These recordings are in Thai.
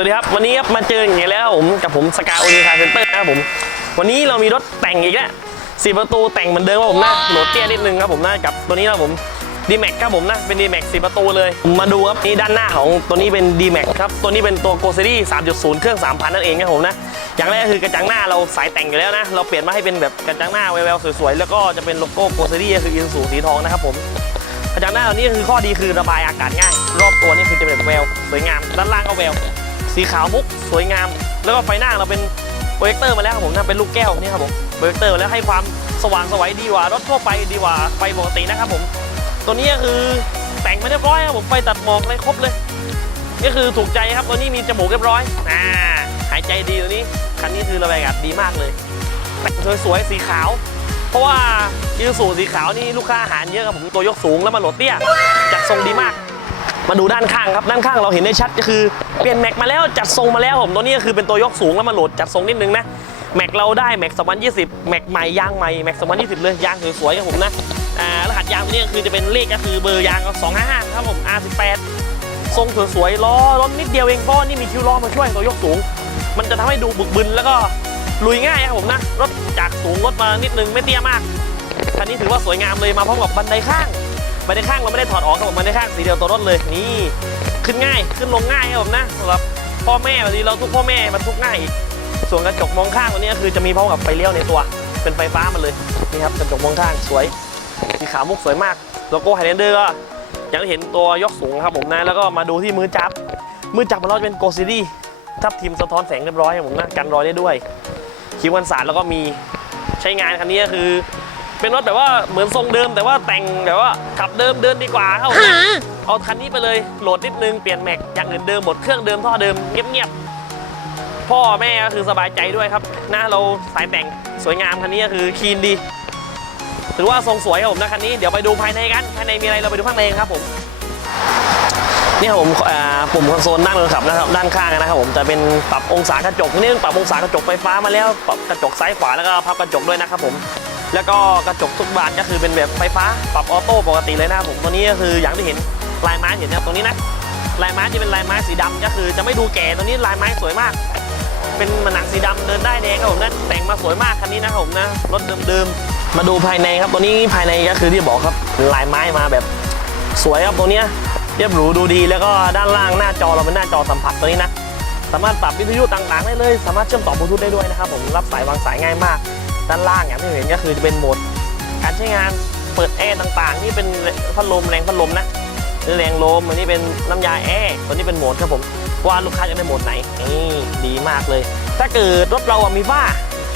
วัสดีครับ วันนี้ครับมาเจออย่างนี้แล้วผมกับผมสกาโอนิคาเซนเตอร์นะครับผม วันนี้เรามีรถแต่งอีกแล้วสี่ประตูแต่งเหมือนเดิมครับผมนะโหลดเตี้ยนิดนึงครับผมนะกับตัวนี้นะผมดีแม็กครับผมนะเป็นดีแม็กสี่ประตูเลยมมาดูครับนี่ด้านหน้าของตัวนี้เป็นดีแม็กครับตัวนี้เป็นตัวโกเซีรี3.0เครื่อง3,000นั่นเองครับผมนะอย่างแรกคือกระจังหน้าเราสายแต่งอยู่แล้วนะเราเปลี่ยนมาให้เป็นแบบกระจังหน้าแววๆสวยๆแล้วก็จะเป็นโลโก้โกเซรีก็คืออินสูสีทองนะครับผมกระจังหน้าตัวนี้คือข้อดีคือระบายอากาศง่าย รอบตัวนี่คือจะเป็นแววสวยงามด้านล่างก็แวว สีขาวมุกสวยงาม แล้วก็ไฟหน้าเราเป็นโปรเจคเตอร์มาแล้วครับผมนะเป็นลูกแก้วนี่ครับผมโปรเจคเตอร์แล้วให้ความสว่างสวยดีกว่ารถทั่วไปดีกว่าไฟปกตินะครับผม ตัวนี้ก็คือแต่งมาเรียบร้อยครับผมไฟตัดหมอกเลยครบเลยนี่คือถูกใจครับตัวนี้มีจมูกเรียบร้อยอ่าหายใจดีตัวนี้คันนี้คือระบายอากาศดีมากเลยแต่งสวยๆสีขาว เพราะว่ายูสูสีขาวนี่ลูกค้าอาหารเยอะครับผมตัวยกสูงแล้วมาโหลดเตี้ยจัดทรงดีมาก มาดูด้านข้างครับด้านข้างเราเห็นได้ชัดก็คือ เปลี่ยนแม็กมาแล้วจัดทรงมาแล้วผมตัวนี้ก็คือเป็นตัวยกสูงแล้วมาโหลดจัดทรงนิดนึงนะแม็กเราได้แม็ก2020แม็กใหม่ยางใหม่แม็ก2020เลยยางสวยๆครับผมนะอ่ารหัสยางตัวนี้ก็คือจะเป็นเลขก็คือเบอร์ยาง255ครับผม R18 ทรงสวยๆล้อรถนิดเดียวเองเพราะนี่มีคิวล้อมาช่วยตัวยกสูง มันจะทำให้ดูบึกบึนแล้วก็ลุยง่ายครับผมนะรถจากสูงรถมานิดนึงไม่เตี้ยมากคันนี้ถือว่าสวยงามเลยมาพร้อมกับบันไดข้าง บันข้างเราไม่ได้ถอดออกครับผมบันข้างสีเดียวตัวรถเลยนี่ขึ้นง่ายขึ้นลงง่ายครับผมนะสำหรับพ่อแม่บางทีเราทุกพ่อแม่มันทุกง่ายอีกส่วนกระจกมองข้างวันนี้คือจะมีพร้อมกับไฟเลี้ยวในตัว เป็นไฟฟ้ามันเลยนี่ครับกระจกมองข้างสวยสีขาวมุกสวยมากโลโก้ไฮเดนเดอร์ก็อย่างเห็นตัวยกสูงครับผมนะแล้วก็มาดูที่มือจับ มือจับของเราจะเป็นโกซิดี้ทับทีมสะท้อนแสงเรียบร้อยครับผมนะกันรอยได้ด้วยคิววันสารแล้วก็มีใช้งานคันนี้ก็คือ เป็นรถแบบว่าเหมือนทรงเดิม แต่ว่าแต่งแบบว่าขับเดิมเดินดีกว่าครับผมนะเอาคันนี้ไปเลยโหลดนิดนึงเปลี่ยนแม็กอย่างอื่นเดิมหมดเครื่องเดิมท่อเดิมเงียบๆพ่อแม่ก็คือสบายใจด้วยครับหน้าเราสายแต่งสวยงามคันนี้ก็คือคีนดีถือว่าทรงสวยครับผมนะคันนี้เดี๋ยวไปดูภายในกันภายในมีอะไรเราไปดูข้างในกันครับผมนี่ครับผมอ่าปุ่มคอนโซลด้านคนขับนะครับด้านข้างนะครับผมจะเป็นปรับองศากระจกนี่ปรับองศากระจกไฟฟ้ามาแล้วปรับกระจกซ้ายขวาแล้วก็พับกระจกด้วยนะครับผม แล้วก็กระจกทุกบานก็คือเป็นแบบไฟฟ้าปรับออโต้ปกติเลยนะครับผมตัวนี้ก็คืออย่างที่เห็นลายไม้เห็นนะครับตรงนี้นะลายไม้ที่เป็นลายไม้สีดำก็คือจะไม่ดูแก่ตัวนี้ลายไม้สวยมาก เป็นหนังสีดำเดินได้แดงครับผมนะแต่งมาสวยมากคันนี้นะครับผมนะรถเดิมๆมาดูภายในครับตัวนี้ภายในก็คือที่บอกครับลายไม้มาแบบสวยครับตัวเนี้ยเรียบหรูดูดีแล้วก็ด้านล่างหน้าจอเราเป็นหน้าจอสัมผัสตัวนี้นะสามารถปรับวิทยุต่างๆได้เลย สามารถเชื่อมต่อบลูทูธได้ด้วยนะครับผมรับสายวางสายง่ายมาก ด้านล่างอย่างที่เห็นก็คือจะเป็นโหมด การใช้งานเปิดแอร์ต่างๆ นี่เป็นพัดลมแรงพัดลมนะหรือแรงลมอันนี้เป็นน้ำยาแอร์ตัวนี้เป็นโหมดครับผมว่าลูกค้าจะได้โหมดไหนนี่ดีมากเลย ถ้าเกิดรถเรามีฝ้า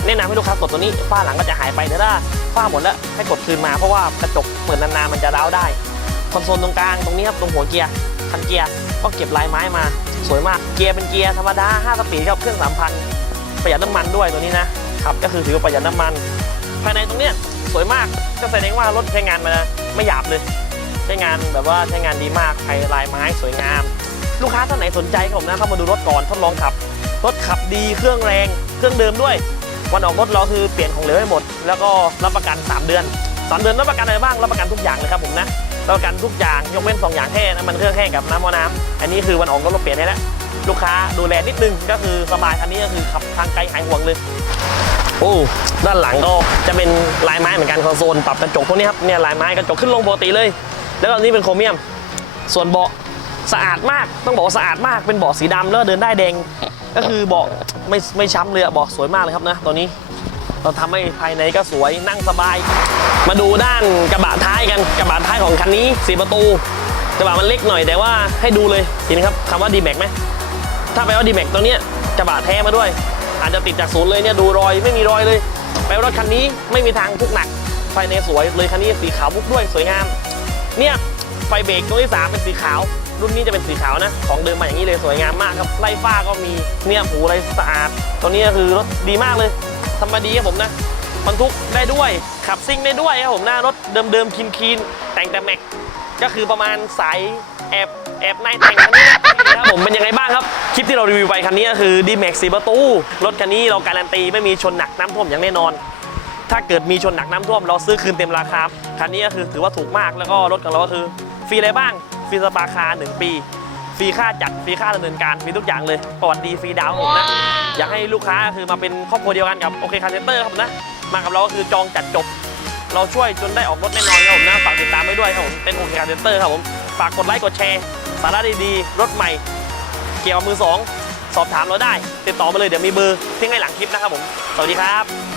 แนะนำให้ลูกค้ากดตัวนี้ฝ้าหลังก็จะหายไปแต่ถ้าฝ้าหมดแล้วให้กดคืนมาเพราะว่ากระจกเปิดนานๆมันจะร้าวได้คอนโซลตรงกลางตรงนี้ครับตรงหัวเกียร์คันเกียร์ก็เก็บลายไม้มา สวยมากเกียร์เป็นเกียร์ธรรมดา5สปีดครับเครื่อง3,000ประหยัดน้ำมันด้วยตัวนี้นะ ครับก็คือถือว่าประหยัดน้ำมัน ภายในตรงเนี้ยสวยมากก็แสดงว่ารถใช้งานมาไม่หยาบเลย ใช้งานแบบว่าใช้งานดีมากภายลายไม้สวยงาม ลูกค้าท่านไหนสนใจครับผมนะเข้ามาดูรถก่อนทดลองขับ รถขับดีเครื่องแรง เครื่องเดิมด้วย วันออกรถเราคือเปลี่ยนของเหลวให้หมด แล้วก็รับประกัน 3 เดือนสามเดือนรับประกันอะไรบ้างรับประกันทุกอย่างเลยครับผมนะรับประกันทุกอย่างยกเว้นสองอย่างแค่น้ำมันเครื่องแห้งกับน้ำมะน้ำอันนี้คือวันออกรถเราเปลี่ยนให้แล้วลูกค้าดูแลนิดนึงก็คือสบายคันนี้ก็คือขับทางไกลหายห่วงเลย โอ้ด้านหลังก็จะเป็นลายไม้เหมือนกันคอนโซลปรับกระจกพวกนี้ครับเนี่ยลายไม้กระจกขึ้นลงปกติเลย แล้วก็อันนี้เป็นโครเมียม ส่วนเบาะสะอาดมากต้องบอกว่าสะอาดมากเป็นเบาะสีดำแล้วเดินได้แดง ก็คือเบาะไม่ไม่ช้ำเลยอะเบาะสวยมากเลยครับนะตัวนี้เราทำให้ภายในก็สวยนั่งสบาย มาดูด้านกระบะท้ายกันกระบะท้ายของคันนี้สีประตูกระบะมันเล็กหน่อยแต่ว่าให้ดูเลยเห็นครับคำว่า d m a x ไหมถ้าแปลว่า d m a x ตัวเนี้ยกระบะแท้มาด้วย อาจจะติดจากศูนย์เลยเนี่ยดูรอยไม่มีรอยเลยแปลว่ารถคันนี้ไม่มีทางทุกหนัก ไฟในสวยเลยคันนี้สีขาวมุกด้วยสวยงาม เนี่ยไฟเบรกตัวที่สามเป็นสีขาว รุ่นนี้จะเป็นสีขาวนะ ของเดิมมาอย่างนี้เลยสวยงามมากครับไล่ฝ้าก็มีเนี่ยผูอะไรสะอาดตัวนี้คือรถดีมากเลยทำมาดีครับผมนะ บรรทุกได้ด้วย ขับซิ่งได้ด้วยครับผมหน้ารถเดิมๆคีนคีนๆแต่งแต่แม็กก็คือประมาณสายแอบแอบในแต่งคันนี้นะครับผมเป็นยังไงบ้างครับ คลิปที่เรารีวิวไปคันนี้ก็คือ d m a x 4ประตูรถคันนี้เราการันตีไม่มีชนหนักน้ำท่วมอย่างแน่นอน ถ้าเกิดมีชนหนักน้ำท่วมเราซื้อคืนเต็มราคาคันนี้ก็คือถือว่าถูกมากแล้วก็รถของเราก็คือฟรีอะไรบ้างฟรีสปาคาร์1ปีฟรีค่าจัดฟรีค่าดำเนินการมีทุกอย่างเลยประวัติดีฟรีดาวผมนะ อยากให้ลูกค้าคือมาเป็นครอบครัวเดียวกันกับโอเคคาร์เซนเตอร์ครับนะ มากับเราก็คือจองจัดจบ เราช่วยจนได้ออกรถแน่นอนครับผมนะฝากติดตามไว้ด้วยครับผมเป็นโอเคคาร์เซนเตอร์ครับผมฝากกดไลค์กดแชร์ สาระดีๆรถใหม่ เกี่ยวกับมือสองสอบถามเราได้ ติดต่อมาเลยเดี๋ยวมีเบอร์ทิ้งให้หลังคลิปนะครับผม สวัสดีครับ